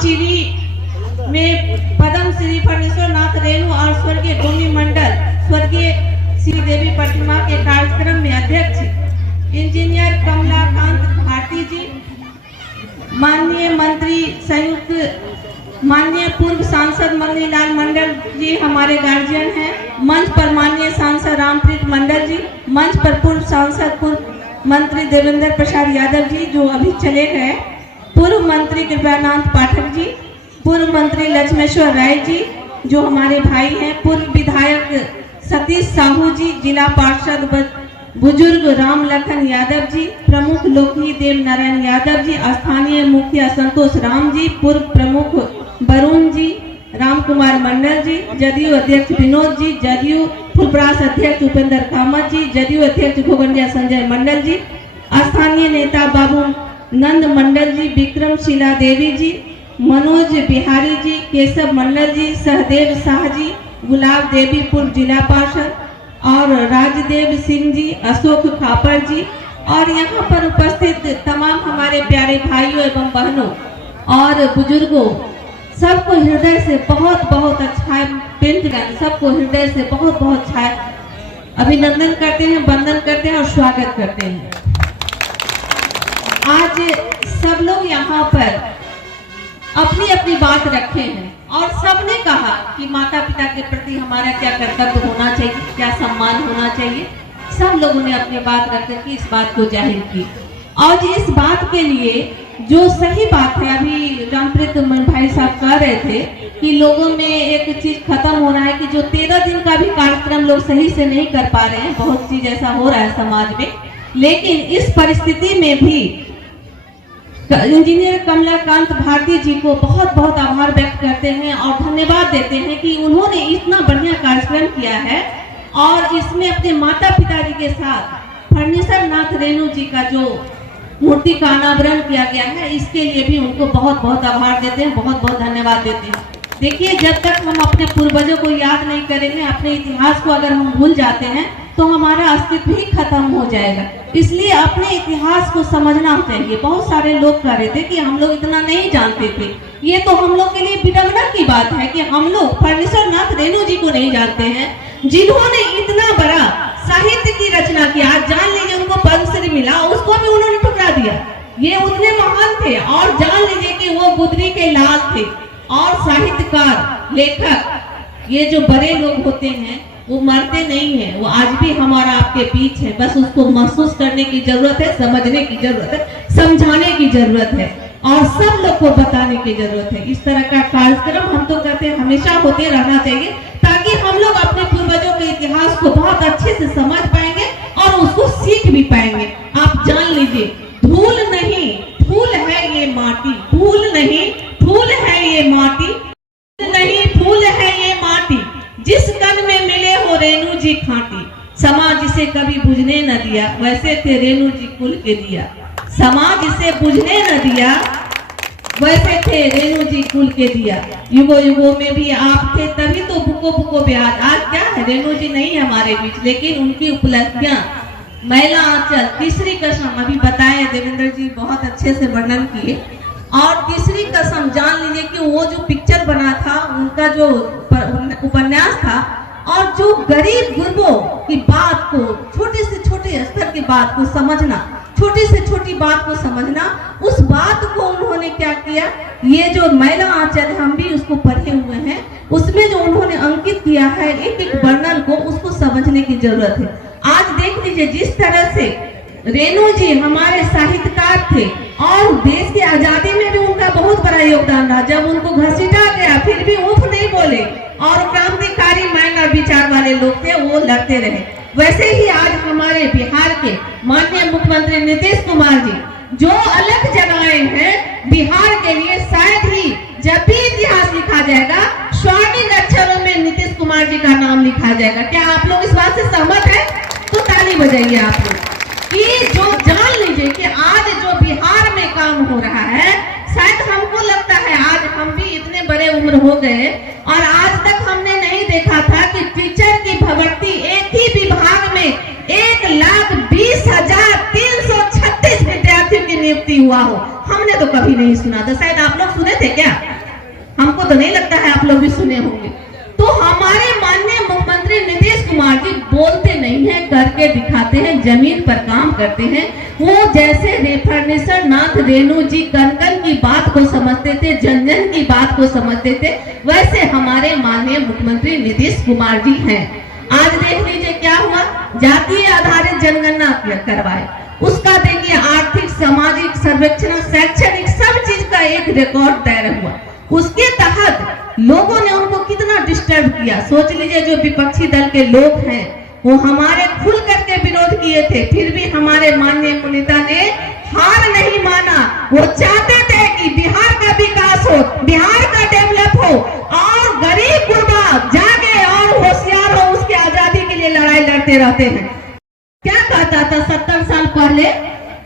रामचिरी में पद्म श्री फणीश्वर नाथ रेणु और स्वर्गीय डोमी मंडल स्वर्गीय श्री देवी प्रतिमा के कार्यक्रम में अध्यक्ष इंजीनियर कमलाकांत भारती जी, माननीय मंत्री संयुक्त, माननीय पूर्व सांसद मनीलाल मंडल जी हमारे गार्जियन हैं। मंच पर माननीय सांसद रामप्रीत मंडल जी, मंच पर पूर्व सांसद पूर्व मंत्री देवेंद्र प्रसाद यादव जी जो अभी चले गए, पूर्व मंत्री कृपानाथ पाठक जी, पूर्व मंत्री लक्ष्मेश्वर राय जी जो हमारे भाई हैं, पूर्व विधायक सतीश साहू जी, जिला पार्षद बुजुर्ग राम लखन यादव जी, प्रमुख लोकही देव नारायण यादव जी, स्थानीय मुखिया संतोष राम जी, पूर्व प्रमुख वरुण जी, राम कुमार मंडल जी, जदयू अध्यक्ष विनोद जी, जदयू फुलपरास अध्यक्ष उपेंद्र कामत जी, जदयू अध्यक्ष घोगंडिया संजय मंडल जी, स्थानीय नेता बाबू नंद मंडल जी, विक्रमशिला देवी जी, मनोज बिहारी जी, केशव मंडल जी, सहदेव शाह जी, गुलाब देवी पूर्व जिला पार्षद और राजदेव सिंह जी, अशोक खापर जी और यहाँ पर उपस्थित तमाम हमारे प्यारे भाइयों एवं बहनों और बुजुर्गों, सबको हृदय से बहुत बहुत अच्छा प्रिंटगण, सबको हृदय से बहुत बहुत अच्छा अभिनंदन करते हैं, वंदन करते हैं और स्वागत करते हैं। आज सब लोग यहाँ पर अपनी अपनी बात रखे हैं और सबने कहा कि माता पिता के प्रति हमारा क्या कर्तव्य होना चाहिए, क्या सम्मान होना चाहिए। सब लोगों ने अपनी बात रख कर इस बात को जाहिर की और इस बात के लिए जो सही बात है, अभी रामप्रीत भाई साहब कह रहे थे कि लोगों में एक चीज खत्म हो रहा है कि जो 13 दिन का भी कार्यक्रम लोग सही से नहीं कर पा रहे हैं, बहुत चीज ऐसा हो रहा है समाज में। लेकिन इस परिस्थिति में भी इंजीनियर कमलाकांत भारती जी को बहुत बहुत आभार व्यक्त करते हैं और धन्यवाद देते हैं कि उन्होंने इतना बढ़िया कार्यक्रम किया है और इसमें अपने माता पिता जी के साथ फणीश्वर नाथ रेणु जी का जो मूर्ति का अनावरण किया गया है, इसके लिए भी उनको बहुत बहुत आभार देते हैं, बहुत बहुत धन्यवाद देते हैं। देखिए, जब तक हम अपने पूर्वजों को याद नहीं करेंगे, अपने इतिहास को अगर हम भूल जाते हैं तो हमारा अस्तित्व ही खत्म हो जाएगा। इसलिए अपने इतिहास को समझना चाहिए। बहुत सारे लोग कह रहे थे कि हम लोग इतना नहीं जानते थे। ये तो हम लोग के लिए विडंबना की बात है कि हम लोग फणीश्वर नाथ रेणु जी को नहीं जानते हैं, जिन्होंने इतना बड़ा साहित्य की रचना की। आज जान लीजिए, उनको पद्मश्री मिला, उसको भी उन्होंने ठुकरा दिया। ये उतने महान थे और जान लीजिए कि वो गुदरी के लाल थे और साहित्यकार, लेखक, ये जो बड़े लोग होते हैं वो मरते नहीं है, वो आज भी हमारा आपके बीच है। बस उसको महसूस करने की जरूरत है, समझने की जरूरत है, समझाने की जरूरत है और सब लोग को बताने की जरूरत है। इस तरह का कार्यक्रम हम तो कहते हैं हमेशा होते रहना चाहिए, ताकि हम लोग अपने पूर्वजों के इतिहास को बहुत अच्छे से समझ पाएंगे और उसको सीख भी पाएंगे। आप जान लीजिए, धूल नहीं फूल है ये माटी, धूल नहीं फूल है ये माटी, नहीं फूल है ये माटी, जिस कन में मिले हो रेणु जी खाटी। समाज इसे कभी बुझने न दिया, वैसे थे रेणु जी कुल के दिया। समाज इसे बुझने न दिया, वैसे थे रेणु जी कुल के दिया। युगों युगों में भी आप थे, तभी तो बुको बुको ब्याज। आज क्या है, रेणु जी नहीं है हमारे बीच, लेकिन उनकी उपलब्धियां, महिला आंचल, तीसरी कसम अभी बताए देवेंद्र जी, बहुत अच्छे से वर्णन किए। और तीसरी कसम जान लीजिए कि वो जो पिक्चर बना था, उनका जो उपन्यास था, और जो गरीब गुरबों की बात को, छोटे से छोटे स्तर की बात को समझना, छोटी से छोटी बात को समझना, उस बात को उन्होंने क्या किया, ये जो महिला आंचल, हम भी उसको पढ़े हुए हैं, उसमें जो उन्होंने अंकित किया है एक एक वर्णन को, उसको समझने की जरूरत है। आज देख लीजिए, जिस तरह से रेणु जी हमारे साहित्यकार थे और देश की आजादी में भी उनका बहुत बड़ा योगदान रहा। जब उनको घसीटा गया फिर भी उफ नहीं बोले और क्रांतिकारी माइंड और विचार वाले लोग थे, वो लड़ते रहे। वैसे ही आज हमारे बिहार के माननीय मुख्यमंत्री नीतीश कुमार जी जो अलग जगाए हैं बिहार के लिए, शायद ही जब भी इतिहास लिखा जाएगा स्वर्णिम अक्षरों में नीतीश कुमार जी का नाम लिखा जाएगा। क्या आप लोग इस बात से सहमत है? तो ताली बजाइए आप लोग कि जो जान लीजिए कि आज जो बिहार में काम हो रहा है, शायद हमको लगता है आज हम भी इतने बड़े उम्र हो गए और आज तक हमने नहीं देखा था कि टीचर की भर्ती एक ही विभाग में 1,20,336 विद्यार्थियों की नियुक्ति हुआ हो। हमने तो कभी नहीं सुना था। शायद आप लोग सुने थे क्या? हमको तो नहीं लगता है आप लोग भी सुने होंगे। तो हमारे माननीय मुख्यमंत्री नीतीश कुमार जी बोलते नहीं है, करके दिखाते हैं, जमीन पर काम करते हैं। वो जैसे फर्नीचर नाथ रेणु जी कन कन की बात को समझते थे, जन जन की बात को समझते थे, वैसे हमारे माननीय मुख्यमंत्री नीतीश कुमार जी हैं। आज देख लीजिए क्या हुआ, जातीय आधारित जनगणना करवाए, उसका देखिए आर्थिक, सामाजिक सर्वेक्षण, शैक्षणिक सब चीज का एक रिकॉर्ड तैयार हुआ। उसके तहत लोगों ने उनको कितना डिस्टर्ब किया। सोच लीजिए जो विपक्षी दल के लोग हैं वो हमारे खुल करके विरोध किए थे, फिर भी हमारे माननीय नेता ने हार नहीं माना। वो चाहते थे कि बिहार का विकास हो, बिहार का डेवलप हो और गरीब गुरबा जागे और होशियार हो, उसके आजादी के लिए लड़ाई लड़ते रहते हैं। क्या कहता था 70 साल पहले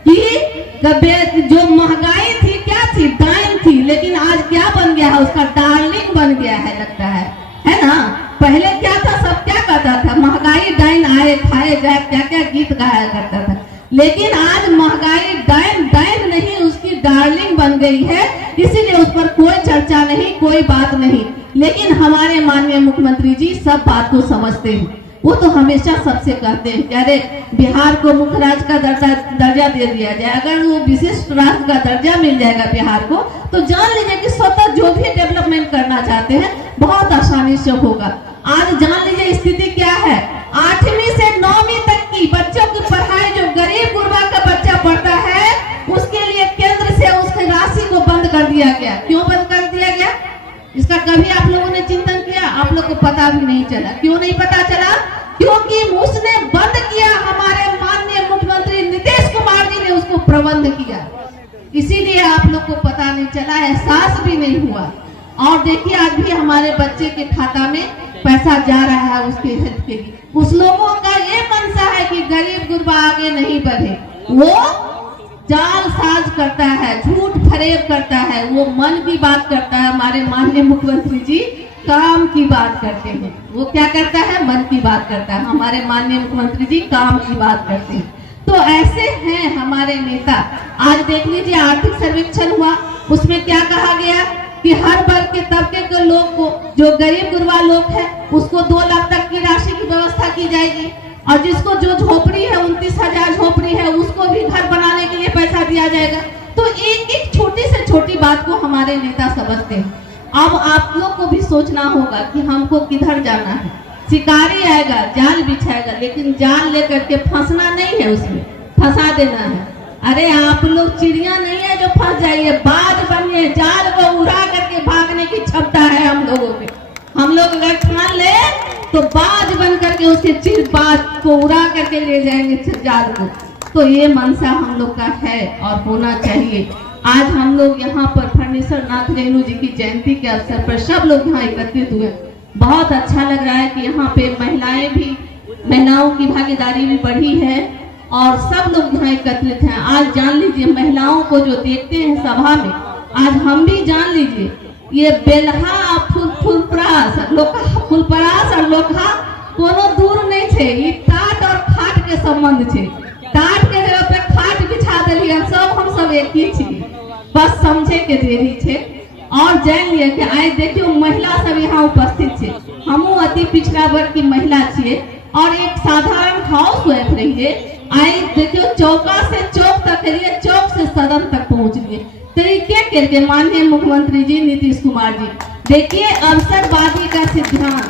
कि जो महंगाई थी क्या थी, डाइन थी, लेकिन आज क्या बन गया है, उसका डार्लिंग बन गया है, लगता है ना। पहले क्या था, सब क्या कहता था, महंगाई डाइन आए खाए जाए, क्या क्या गीत गाया करता था। लेकिन आज महंगाई डाइन डाइन नहीं, उसकी डार्लिंग बन गई है, इसीलिए उस पर कोई चर्चा नहीं, कोई बात नहीं। लेकिन हमारे माननीय मुख्यमंत्री जी सब बात को समझते हैं। वो तो हमेशा सबसे कहते हैं कि अरे बिहार को मुख्य राज्य का दर्जा दे दिया जाए, अगर वो विशिष्ट राज्य का दर्जा मिल जाएगा बिहार को, तो जान लीजिए कि स्वतः जो भी डेवलपमेंट करना चाहते हैं बहुत आसानी से होगा। आज जान लीजिए स्थिति क्या है, 8वीं से 9वीं तक की बच्चों की पढ़ाई जो गरीब गुरबा का बच्चा पढ़ता है, उसके लिए केंद्र से उसकी राशि को बंद कर दिया गया। क्यों बंद कर दिया गया, इसका कभी आप लोगों ने चिंतन किया? आप लोग को पता भी नहीं चला। क्यों नहीं पता चला? क्योंकि उसने बंद किया, हमारे माननीय मुख्यमंत्री नीतीश कुमार जी ने उसको प्रबंध किया, इसीलिए आप लोग को पता नहीं चला, एहसास भी नहीं हुआ। और देखिए आज भी हमारे बच्चे के खाता में पैसा जा रहा है उसके हेल्थ के लिए। उस लोगों का ये मंशा है कि गरीब गुरबा आगे नहीं बढ़े, वो जाल साज करता है, झूठ फरेब करता है, वो मन की बात करता है। हमारे माननीय मुख्यमंत्री जी काम की बात करते हैं। वो क्या करता है, मन की बात करता है। हमारे माननीय मुख्यमंत्री जी काम की बात करते हैं। तो ऐसे हैं हमारे नेता। आज देख लीजिए आर्थिक सर्वेक्षण हुआ, उसमें क्या कहा गया कि हर वर्ग के तबके के लोग को, जो गरीब गुरबा लोग हैं, उसको 2 लाख तक की राशि की व्यवस्था की जाएगी, और जिसको जो झोपड़ी है 29,000 झोपड़ी है, उसको भी घर बनाने के लिए पैसा दिया जाएगा। तो एक एक छोटी से छोटी बात को हमारे नेता समझते हैं। अब आप लोग को भी सोचना होगा कि हमको किधर जाना है। शिकारी आएगा, जाल बिछाएगा, लेकिन जाल लेकर के फंसना नहीं है, उसमें फंसा देना है। अरे आप लोग चिड़िया नहीं है जो फंस जाइए, बाज बनिए, जाल को उड़ा करके भागने की क्षमता है हम लोगों में। हम लोग अगर ठान ले तो बाज बन करके उसके चिर बाज को उड़ा करके ले जाएंगे जाल को। तो ये मनसा हम लोग का है और होना चाहिए। आज हम लोग यहाँ पर फर्नीचर नाथ रेणु जी की जयंती के अवसर पर सब लोग यहाँ एकत्रित हुए। बहुत अच्छा लग रहा है कि यहाँ पे महिलाओं की भागीदारी भी बढ़ी है और सब लोग यहाँ एकत्रित हैं। आज जान लीजिए महिलाओं को जो देखते हैं सभा में, आज हम भी जान लीजिए ये बेलहा फुलपरास और लोखा कोनो दूर नहीं थे, ये टाट और खाट के संबंध थे। टाट के जगह पे खाट बिछा दिलिए, सब हम सब एक ही छी, बस समझे के देरी थे। और जान लिया कि आए देखियो महिला सब यहाँ उपस्थित छे, हमू अति पिछड़ा वर्ग की महिला छिए और एक साधारण हाउस वाइफ रहिए। आए देखियो चौका से चौक तक रहिए, चौक से सदन तक पहुँच लिए तरीके करके माननीय मुख्यमंत्री जी नीतीश कुमार जी। देखिए अवसरवादी का सिद्धांत,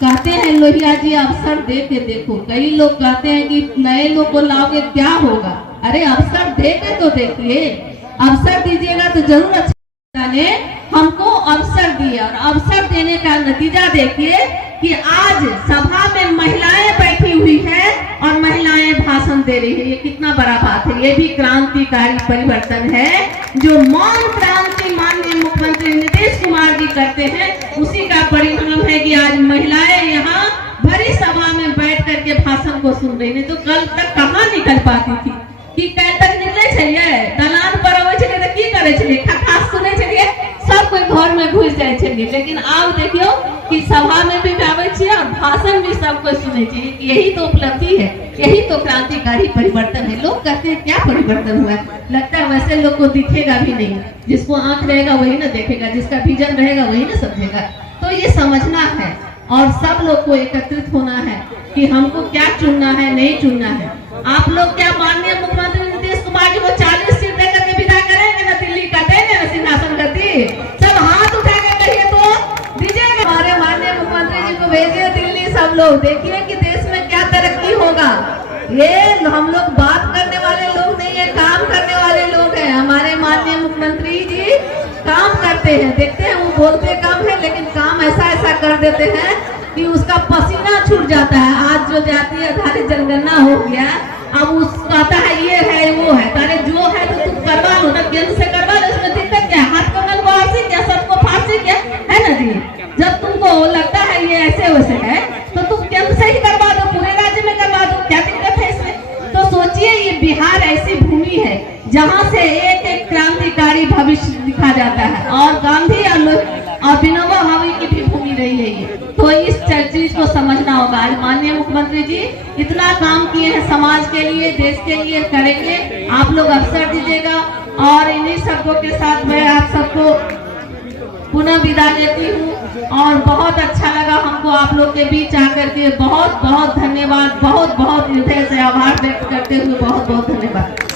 कहते हैं लोहिया जी अवसर दे के देखो। कई लोग कहते हैं कि नए लोग को लाओगे क्या होगा, अरे अवसर दे के तो देखिए, अवसर दीजिएगा तो जरूर। अच्छा ने हमको अवसर दिया और अवसर देने का नतीजा देखिए कि आज सभा में महिलाएं बैठी हुई हैं और महिलाएं भाषण दे रही है। ये कितना बड़ा बात है, ये भी क्रांतिकारी परिवर्तन है जो मौन क्रांति माननीय मुख्यमंत्री नीतीश कुमार जी करते हैं, उसी का परिणाम है कि आज महिलाएं यहाँ भरी सभा में बैठ करके भाषण को सुन रही। नहीं तो कल तक कहाँ निकल पाती थी कि कल तक निकले चलिए दलान पर की करे चलिए, खास सुने चलिए, सब कोई घर में घुस जाए चलिए। लेकिन अब देखियो कि सभा में भी आवे छिए और भाषण भी सब सबको सुननी चाहिए कि यही तो उपलब्धि है, यही तो क्रांतिकारी परिवर्तन है। लोग कहते हैं क्या परिवर्तन हुआ है, लगता है वैसे लोग को दिखेगा भी नहीं। जिसको आंख रहेगा वही ना देखेगा, जिसका विजन रहेगा वही ना समझेगा। तो ये समझना है और सब लोग को एकत्रित होना है कि हमको क्या चुनना है, नहीं चुनना है। आप लोग क्या माननीय मुख्यमंत्री नीतीश कुमार जी को 40 सीट देकर के विदा करेंगे ना, दिल्ली का देंगे ना सिंहासन गद्दी? सब हाथ उठा के कहिए तो दीजिएगा। हमारे माननीय मुख्यमंत्री जी को भेजिए दिल्ली। सब लोग देखिए कि देश में क्या तरक्की होगा। ये हम लोग बात करने वाले लोग नहीं है, काम करने वाले लोग हैं। हमारे माननीय मुख्यमंत्री जी काम करते हैं, देखते हैं वो बोलते कम है लेकिन काम ऐसा ऐसा कर देते हैं कि उसका पसीना छूट जाता है। आज जो जातीय आधारित जनगणना हो गया, अब उस कहता है ये है वो है, तारे जो है तो तुम करवा लो ना, केंद्र से करवा लो, इसमें दिक्कत क्या? हाथ कमल को फांसी क्या, सबको फांसी क्या है ना जी? जब तुमको लगता है ये ऐसे वैसे है तो तुम केंद्र से ही करवा दो, पूरे राज्य में करवा दो, क्या दिक्कत है इसमें? तो सोचिए ये बिहार ऐसी भूमि है जहाँ से एक एक क्रांतिकारी भविष्य दिखा जाता है और गांधी और विनोबा भावे की भी भूमि रही है ये। तो इस चीज को समझना होगा। आज माननीय मुख्यमंत्री जी इतना काम किए हैं समाज के लिए, देश के लिए, करेंगे। आप लोग अवसर दीजिएगा और इन्हीं शब्दों के साथ मैं आप सबको पुनः विदा लेती हूँ और बहुत अच्छा लगा हमको आप लोग के बीच आकर के। बहुत बहुत धन्यवाद, बहुत बहुत हृदय से आभार व्यक्त करते हुए बहुत बहुत धन्यवाद।